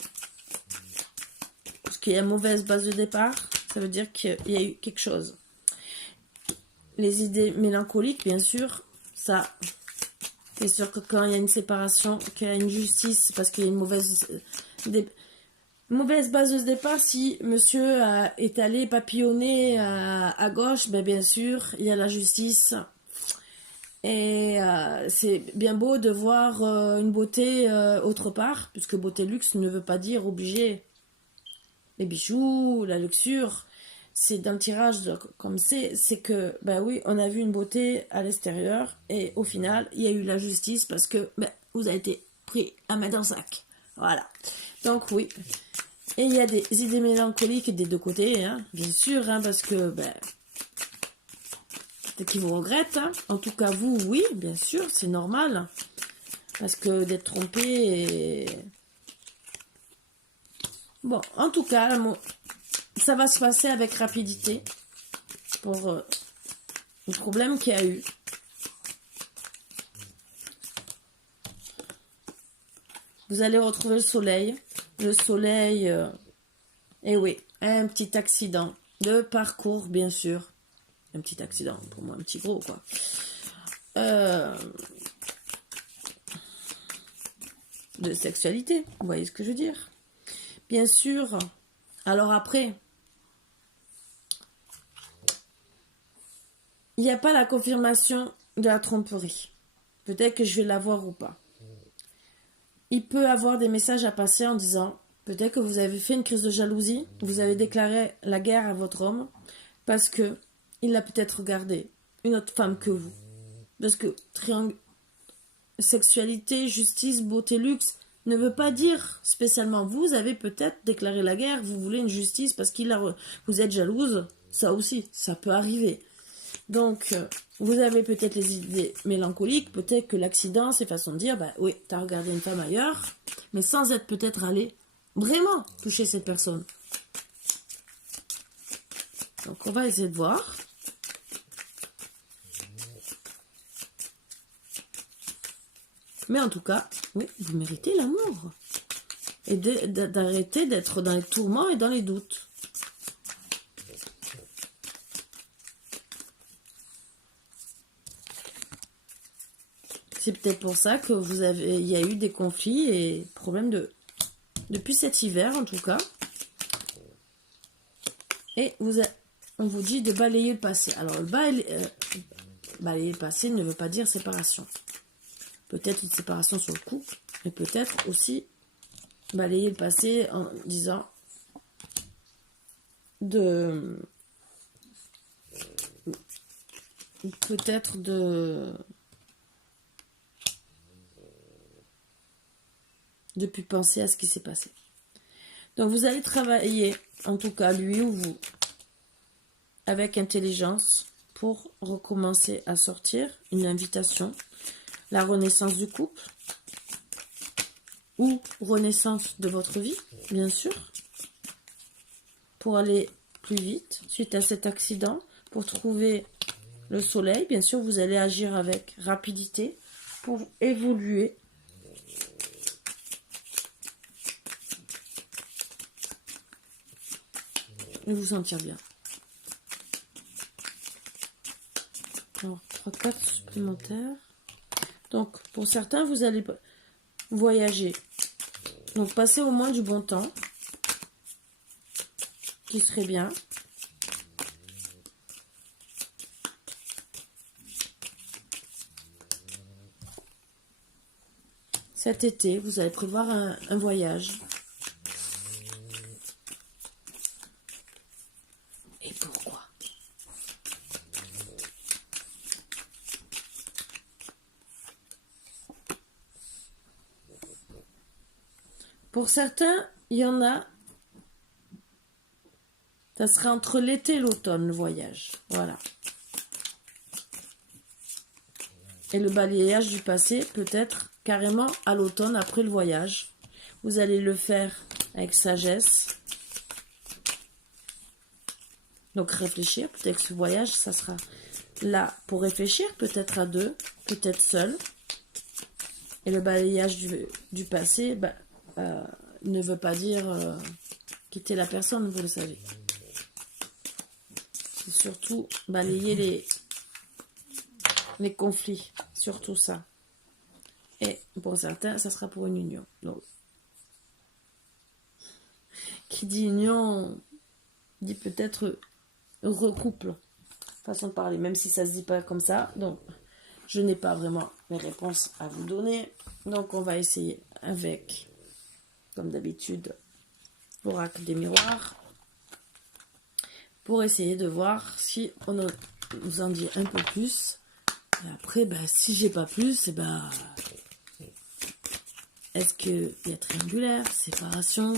parce qu'il y a une mauvaise base de départ, ça veut dire qu'il y a eu quelque chose. Les idées mélancoliques, bien sûr, ça, c'est sûr que quand il y a une séparation, qu'il y a une justice, parce qu'il y a une mauvaise base de départ, si monsieur est allé papillonner à gauche, ben bien sûr, il y a la justice. Et c'est bien beau de voir une beauté autre part, puisque beauté luxe ne veut pas dire obligé. Les bijoux, la luxure, c'est dans le tirage comme c'est que, ben oui, on a vu une beauté à l'extérieur, et au final, il y a eu la justice parce que vous avez été pris à main dans le sac. Voilà. Donc oui. Et il y a des idées mélancoliques des deux côtés, hein, bien sûr, hein, parce que peut-être qu'ils vous regrettent. Hein. En tout cas, vous, oui, bien sûr, c'est normal. Parce que d'être trompé, Bon, en tout cas, ça va se passer avec rapidité pour le problème qu'il y a eu. Vous allez retrouver le soleil. Le soleil, et oui, un petit accident de parcours, bien sûr. Un petit accident, pour moi, un petit gros, quoi. De sexualité, vous voyez ce que je veux dire. Bien sûr, alors après, il n'y a pas la confirmation de la tromperie. Peut-être que je vais l'avoir ou pas. Il peut avoir des messages à passer en disant, peut-être que vous avez fait une crise de jalousie, vous avez déclaré la guerre à votre homme, parce que il a peut-être regardé une autre femme que vous. Parce que sexualité, justice, beauté, luxe ne veut pas dire spécialement vous avez peut-être déclaré la guerre, vous voulez une justice parce vous êtes jalouse, ça aussi, ça peut arriver. Donc, vous avez peut-être les idées mélancoliques, peut-être que l'accident, c'est façon de dire, bah oui, t'as regardé une femme ailleurs, mais sans être peut-être allé vraiment toucher cette personne. Donc, on va essayer de voir. Mais en tout cas, oui, vous méritez l'amour. Et d'arrêter d'être dans les tourments et dans les doutes. C'est peut-être pour ça que il y a eu des conflits et problèmes depuis cet hiver en tout cas. Et on vous dit de balayer le passé. Alors balayer le passé ne veut pas dire séparation. Peut-être une séparation sur le couple, mais peut-être aussi balayer le passé en disant peut-être de plus penser à ce qui s'est passé. Donc vous allez travailler, en tout cas lui ou vous, avec intelligence pour recommencer à sortir une invitation, la renaissance du couple ou renaissance de votre vie, bien sûr, pour aller plus vite suite à cet accident, pour trouver le soleil. Bien sûr, vous allez agir avec rapidité pour évoluer. Et vous sentir bien. Alors, 3 cartes supplémentaires. Donc, pour certains, vous allez voyager. Donc, passer au moins du bon temps. Qui serait bien. Cet été, vous allez prévoir un voyage. Et pourquoi? Pour certains, il y en a, ça sera entre l'été et l'automne, le voyage. Voilà. Et le balayage du passé, peut-être carrément à l'automne, après le voyage. Vous allez le faire avec sagesse. Donc réfléchir, peut-être que ce voyage, ça sera là pour réfléchir, peut-être à deux, peut-être seul. Et le balayage du passé ne veut pas dire quitter la personne, vous le savez. C'est surtout balayer les conflits, surtout ça. Et pour certains, ça sera pour une union. Donc, qui dit union, dit peut-être recouple, façon de parler, même si ça se dit pas comme ça. Donc, je n'ai pas vraiment les réponses à vous donner. Donc, on va essayer avec, comme d'habitude, l'oracle des miroirs, pour essayer de voir si on vous en dit un peu plus. Et après, si j'ai pas plus, est-ce qu'il y a triangulaire, séparation,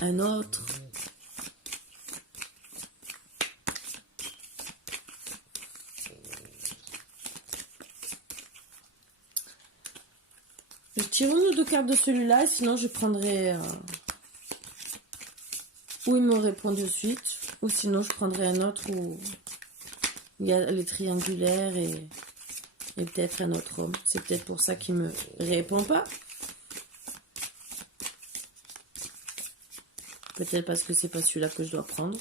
un autre? Je tire une ou deux cartes de celui-là, sinon je prendrai ou il me répond de suite, ou sinon je prendrai un autre où il y a les triangulaires et peut-être un autre homme. C'est peut-être pour ça qu'il me répond pas. Peut-être parce que c'est pas celui-là que je dois prendre.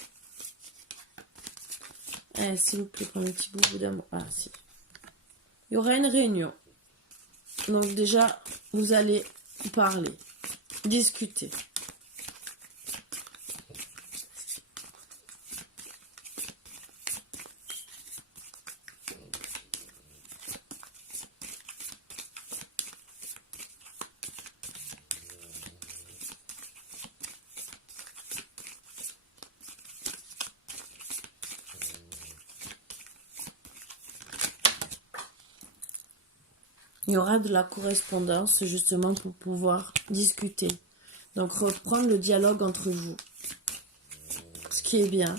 Eh, s'il vous plaît, prends un petit bout d'amour. Ah, si. Il y aura une réunion. Donc déjà, vous allez parler, discuter. Il y aura de la correspondance justement pour pouvoir discuter. Donc reprendre le dialogue entre vous. Ce qui est bien.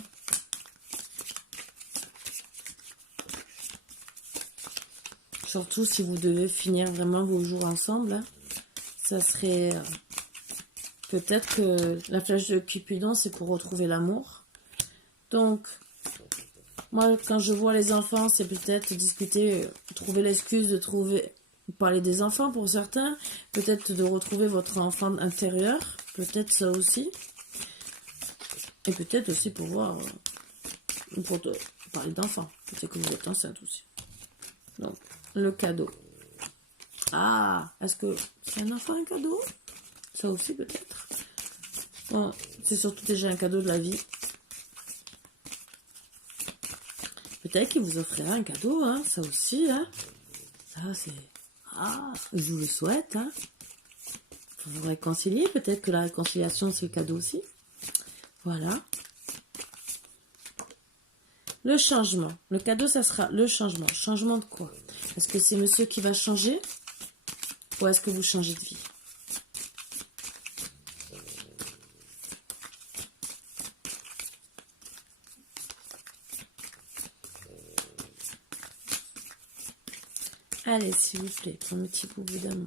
Surtout si vous devez finir vraiment vos jours ensemble. Hein. Ça serait... peut-être que la flèche de Cupidon, c'est pour retrouver l'amour. Donc, moi, quand je vois les enfants, c'est peut-être discuter, trouver l'excuse de trouver... Parler des enfants pour certains, peut-être de retrouver votre enfant intérieur, peut-être ça aussi. Et peut-être aussi pour voir, parler d'enfants, peut-être que vous êtes enceinte aussi. Donc, le cadeau. Ah, est-ce que c'est un enfant un cadeau? Ça aussi peut-être. Bon, c'est surtout déjà un cadeau de la vie. Peut-être qu'il vous offrira un cadeau, hein, ça aussi, hein. Ça, c'est... Ah, je vous le souhaite, hein. Faut vous réconcilier, peut-être que la réconciliation, c'est le cadeau aussi. Voilà. Le changement. Le cadeau, ça sera le changement. Changement de quoi? Est-ce que c'est monsieur qui va changer? Ou est-ce que vous changez de vie? Allez, s'il vous plaît, pour un petit bout d'amour.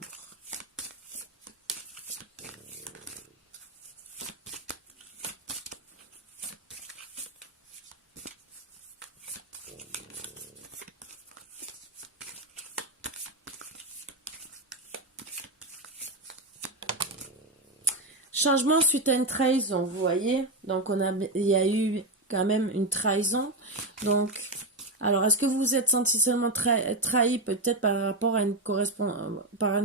Changement suite à une trahison, vous voyez. Donc, il y a eu quand même une trahison. Donc, alors, est-ce que vous vous êtes senti seulement trahi peut-être par rapport à une correspondance, par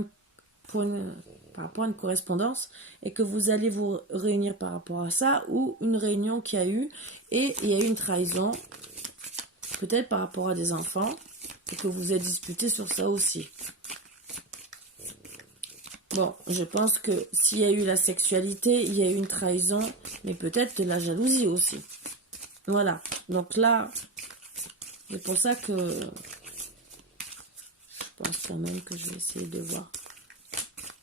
rapport à une correspondance et que vous allez vous réunir par rapport à ça, ou une réunion qu'il y a eu et il y a eu une trahison, peut-être par rapport à des enfants, et que vous êtes disputé sur ça aussi. Bon, je pense que s'il y a eu la sexualité, il y a eu une trahison, mais peut-être de la jalousie aussi. Voilà, donc là, c'est pour ça que je pense quand même que je vais essayer de voir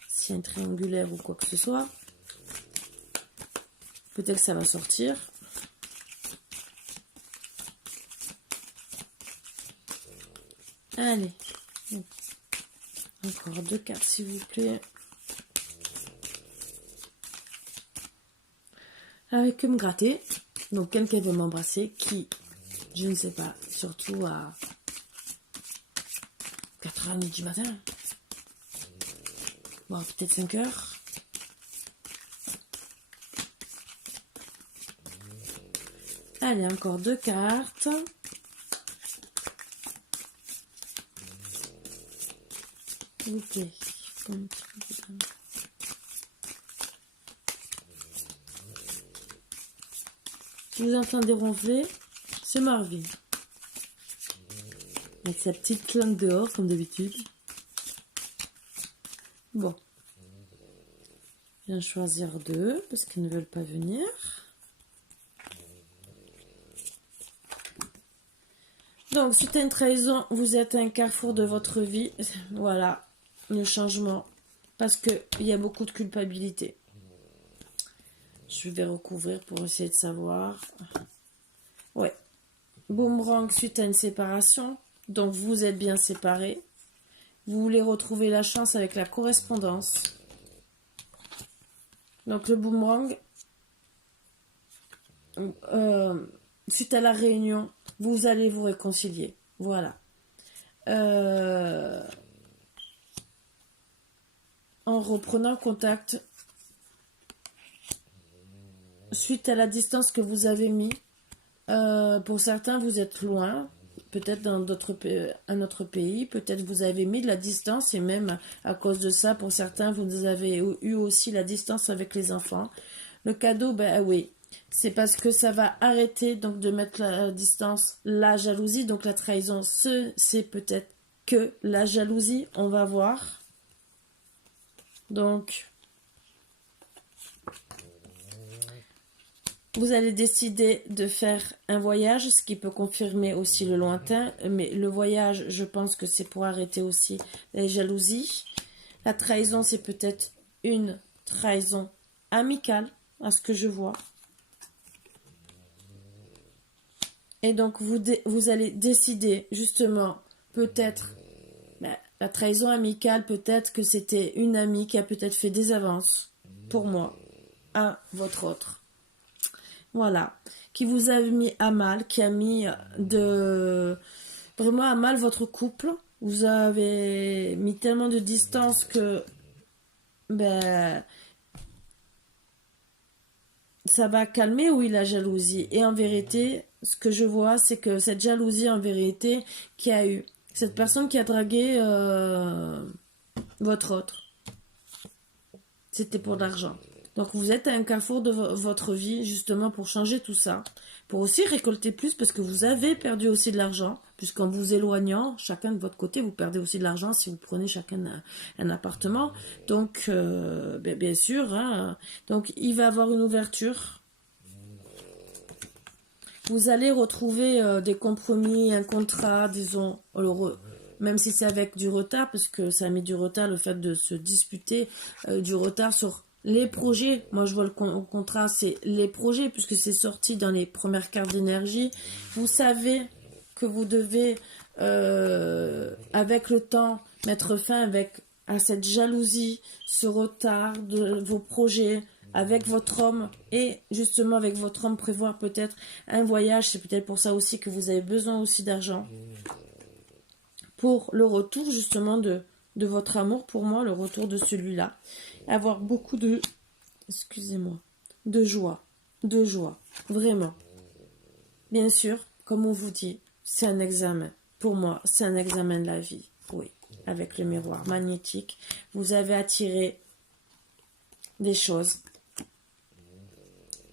s'il y a un triangulaire ou quoi que ce soit. Peut-être que ça va sortir. Allez, encore 2 cartes s'il vous plaît. Avec que me gratter. Donc quelqu'un veut m'embrasser qui, je ne sais pas, surtout à 4h30 du matin. Bon, peut-être 5h. Allez, encore 2 cartes. S'il vous plaît. Si vous entendez ronfler, c'est Marvin. Avec sa petite langue dehors, comme d'habitude. Bon. Je viens choisir 2, parce qu'ils ne veulent pas venir. Donc, si t'as une trahison, vous êtes à un carrefour de votre vie. Voilà, le changement. Parce qu'il y a beaucoup de culpabilité. Je vais recouvrir pour essayer de savoir. Ouais. Boomerang suite à une séparation. Donc, vous êtes bien séparés. Vous voulez retrouver la chance avec la correspondance. Donc, le boomerang. suite à la réunion, vous allez vous réconcilier. Voilà. En reprenant contact, suite à la distance que vous avez mis, pour certains, vous êtes loin, peut-être dans un autre pays, peut-être vous avez mis de la distance et même à cause de ça, pour certains, vous avez eu aussi la distance avec les enfants. Le cadeau, ben oui, c'est parce que ça va arrêter donc de mettre la distance, la jalousie, donc la trahison, c'est peut-être que la jalousie, on va voir. Donc, vous allez décider de faire un voyage, ce qui peut confirmer aussi le lointain. Mais le voyage, je pense que c'est pour arrêter aussi les jalousies. La trahison, c'est peut-être une trahison amicale, à ce que je vois. Et donc, vous allez décider, justement, peut-être, la trahison amicale, peut-être que c'était une amie qui a peut-être fait des avances, pour moi, à votre autre. Voilà, qui vous a mis à mal, qui a mis vraiment à mal votre couple. Vous avez mis tellement de distance que ça va calmer, oui, la jalousie. Et en vérité, ce que je vois, c'est que cette jalousie, en vérité, qui a eu cette personne qui a dragué votre autre, c'était pour l'argent. Donc vous êtes à un carrefour de votre vie justement pour changer tout ça, pour aussi récolter plus parce que vous avez perdu aussi de l'argent, puisqu'en vous éloignant, chacun de votre côté, vous perdez aussi de l'argent si vous prenez chacun un appartement. Donc bien sûr, hein, donc il va y avoir une ouverture. Vous allez retrouver des compromis, un contrat, disons, même si c'est avec du retard, parce que ça a mis du retard le fait de se disputer, du retard sur les projets. Moi je vois le contrat, c'est les projets, puisque c'est sorti dans les premières cartes d'énergie. Vous savez que vous devez, avec le temps, mettre fin à cette jalousie, ce retard de vos projets, avec votre homme, et justement avec votre homme prévoir peut-être un voyage. C'est peut-être pour ça aussi que vous avez besoin aussi d'argent pour le retour justement de votre amour. Pour moi, le retour de celui-là, avoir beaucoup de de joie, vraiment. Bien sûr, comme on vous dit, c'est un examen. Pour moi, c'est un examen de la vie. Oui, avec le miroir magnétique, vous avez attiré des choses.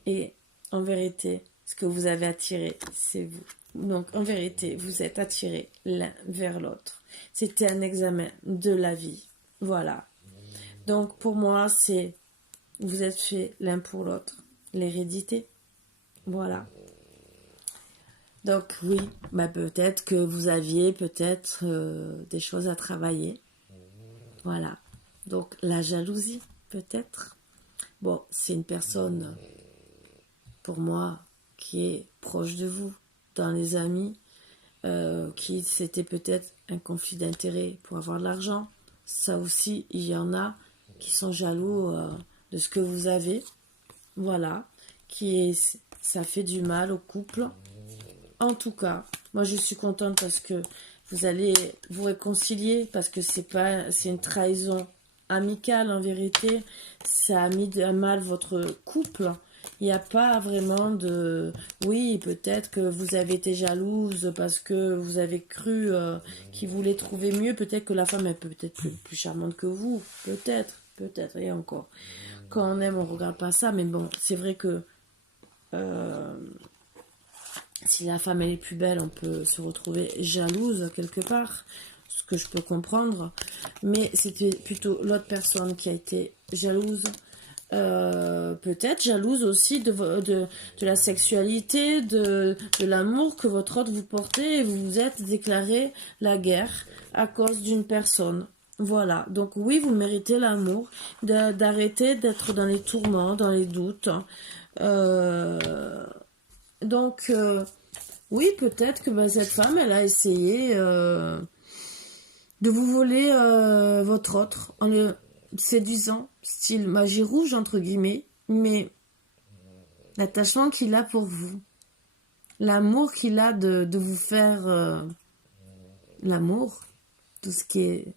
Et en vérité, ce que vous avez attiré, c'est vous. Donc, en vérité, vous êtes attirés l'un vers l'autre. C'était un examen de la vie. Voilà. Donc, pour moi, vous êtes faits l'un pour l'autre. L'hérédité. Voilà. Donc, oui, peut-être que vous aviez peut-être des choses à travailler. Voilà. Donc, la jalousie, peut-être. Bon, c'est une personne, pour moi, qui est proche de vous, dans les amis, qui c'était peut-être un conflit d'intérêt pour avoir de l'argent. Ça aussi, il y en a qui sont jaloux de ce que vous avez. Voilà. Ça fait du mal au couple. En tout cas, moi je suis contente parce que vous allez vous réconcilier, parce que c'est une trahison amicale en vérité. Ça a mis à mal votre couple. Il n'y a pas vraiment de... Oui, peut-être que vous avez été jalouse parce que vous avez cru qu'il voulait trouver mieux. Peut-être que la femme est peut-être plus charmante que vous. Peut-être, et encore. Quand on aime, on ne regarde pas ça. Mais bon, c'est vrai que si la femme elle est plus belle, on peut se retrouver jalouse quelque part. Ce que je peux comprendre. Mais c'était plutôt l'autre personne qui a été jalouse. Peut-être jalouse aussi de la sexualité, de l'amour que votre autre vous portez, et vous vous êtes déclaré la guerre à cause d'une personne. Voilà, donc oui, vous méritez l'amour, d'arrêter d'être dans les tourments, dans les doutes. Donc, oui, peut-être que cette femme, elle a essayé de vous voler votre autre en le séduisant, style magie rouge entre guillemets, mais l'attachement qu'il a pour vous, l'amour qu'il a de vous faire, l'amour, tout ce qui est,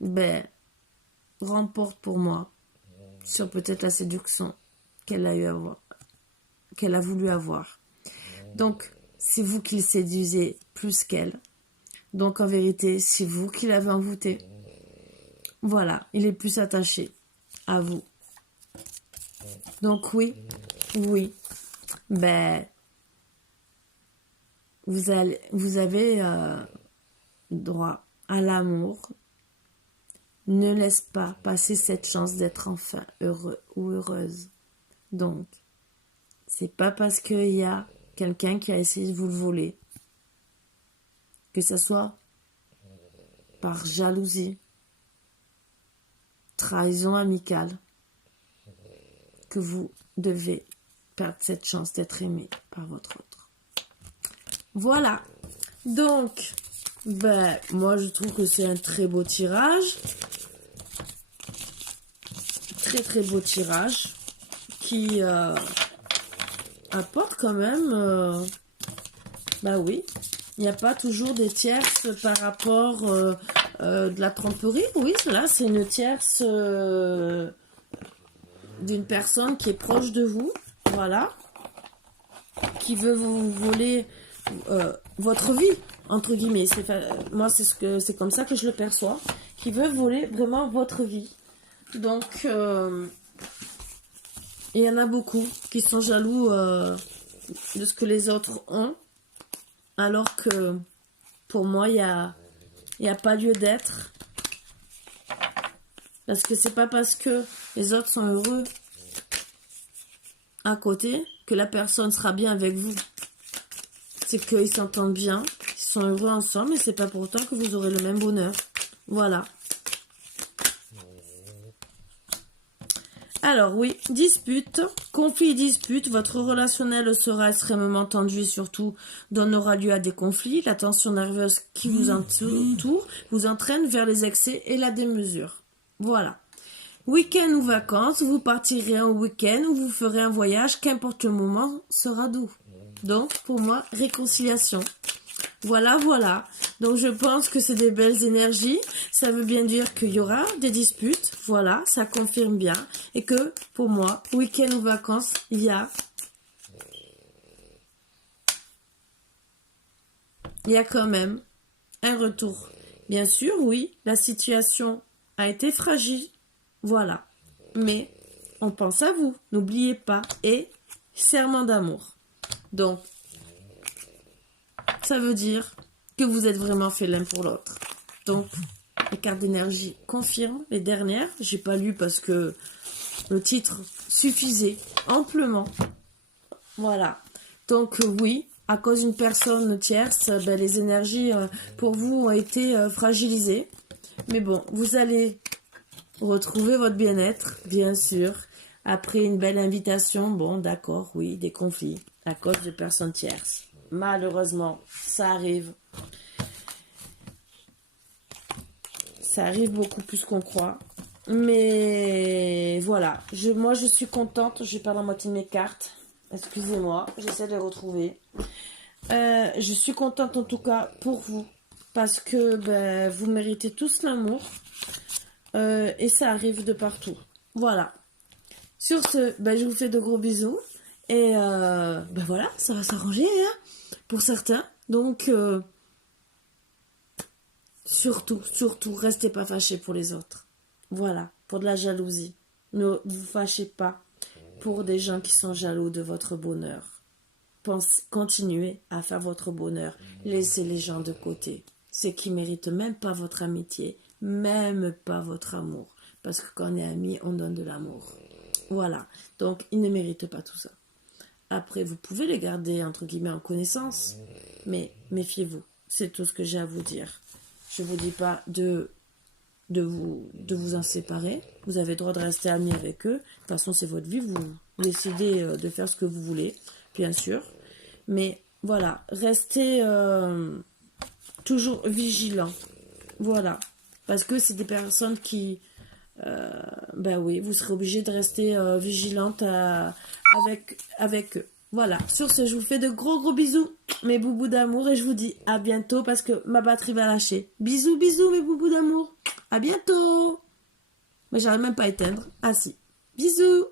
ben, remporte pour moi sur peut-être la séduction qu'elle a eu à avoir, qu'elle a voulu avoir. Donc, c'est vous qui le séduisez plus qu'elle. Donc, en vérité, c'est vous qui l'avez envoûté. Voilà, il est plus attaché à vous. Donc, oui, ben, vous avez droit à l'amour. Ne laisse pas passer cette chance d'être enfin heureux ou heureuse. Donc, c'est pas parce qu'il y a quelqu'un qui a essayé de vous le voler, que ce soit par jalousie, trahison amicale, que vous devez perdre cette chance d'être aimé par votre autre. Voilà. Donc, ben, moi je trouve que c'est un très beau tirage. Très très beau tirage qui apporte quand même, bah oui, il n'y a pas toujours des tierces par rapport de la tromperie. Oui, là c'est une tierce d'une personne qui est proche de vous, voilà, qui veut vous voler votre vie, entre guillemets. Moi c'est comme ça que je le perçois, qui veut voler vraiment votre vie. Donc il y en a beaucoup qui sont jaloux de ce que les autres ont, alors que pour moi, il y a pas lieu d'être. Parce que c'est pas parce que les autres sont heureux à côté que la personne sera bien avec vous. C'est qu'ils s'entendent bien, ils sont heureux ensemble, et c'est pas pour autant que vous aurez le même bonheur. Voilà. Alors oui, dispute, conflit et dispute, votre relationnel sera extrêmement tendu et surtout donnera lieu à des conflits. La tension nerveuse qui vous entoure vous entraîne vers les excès et la démesure. Voilà. Week-end ou vacances, vous partirez en week-end ou vous ferez un voyage, qu'importe le moment, sera doux. Donc pour moi, réconciliation. Voilà, voilà. Donc je pense que c'est des belles énergies. Ça veut bien dire qu'il y aura des disputes. Voilà, ça confirme bien. Et que pour moi, week-end ou vacances, il y a quand même un retour. Bien sûr, oui, la situation a été fragile. Voilà. Mais on pense à vous. N'oubliez pas. Et serment d'amour. Donc, ça veut dire que vous êtes vraiment fait l'un pour l'autre. Donc, les cartes d'énergie confirment. Les dernières, j'ai pas lu parce que le titre suffisait amplement. Voilà. Donc, oui, à cause d'une personne tierce, ben, les énergies pour vous ont été fragilisées. Mais bon, vous allez retrouver votre bien-être, bien sûr. Après une belle invitation, bon, d'accord, oui, des conflits à cause de personnes tierces. Malheureusement, ça arrive. Ça arrive beaucoup plus qu'on croit. Mais voilà. Moi, je suis contente. Je perds la moitié de mes cartes. Excusez-moi. J'essaie de les retrouver. Je suis contente en tout cas pour vous. Parce que ben, vous méritez tous l'amour. Et ça arrive de partout. Voilà. Sur ce, ben, je vous fais de gros bisous. Et ben voilà, ça va s'arranger hein, pour certains. Donc, surtout, restez pas fâchés pour les autres. Voilà, pour de la jalousie. Ne vous fâchez pas pour des gens qui sont jaloux de votre bonheur. Continuez à faire votre bonheur. Laissez les gens de côté. Ceux qui méritent même pas votre amitié, même pas votre amour. Parce que quand on est amis, on donne de l'amour. Voilà, donc ils ne méritent pas tout ça. Après, vous pouvez les garder, entre guillemets, en connaissance. Mais méfiez-vous. C'est tout ce que j'ai à vous dire. Je ne vous dis pas de vous en séparer. Vous avez le droit de rester amis avec eux. De toute façon, c'est votre vie. Vous décidez de faire ce que vous voulez, bien sûr. Mais voilà, restez toujours vigilants. Voilà. Parce que c'est des personnes qui ben oui, vous serez obligé de rester vigilante avec eux. Voilà, sur ce, je vous fais de gros gros bisous, mes boubous d'amour, et je vous dis à bientôt parce que ma batterie va lâcher. Bisous, bisous, mes boubous d'amour. À bientôt. Mais j'arrive même pas à éteindre. Ah si. Bisous.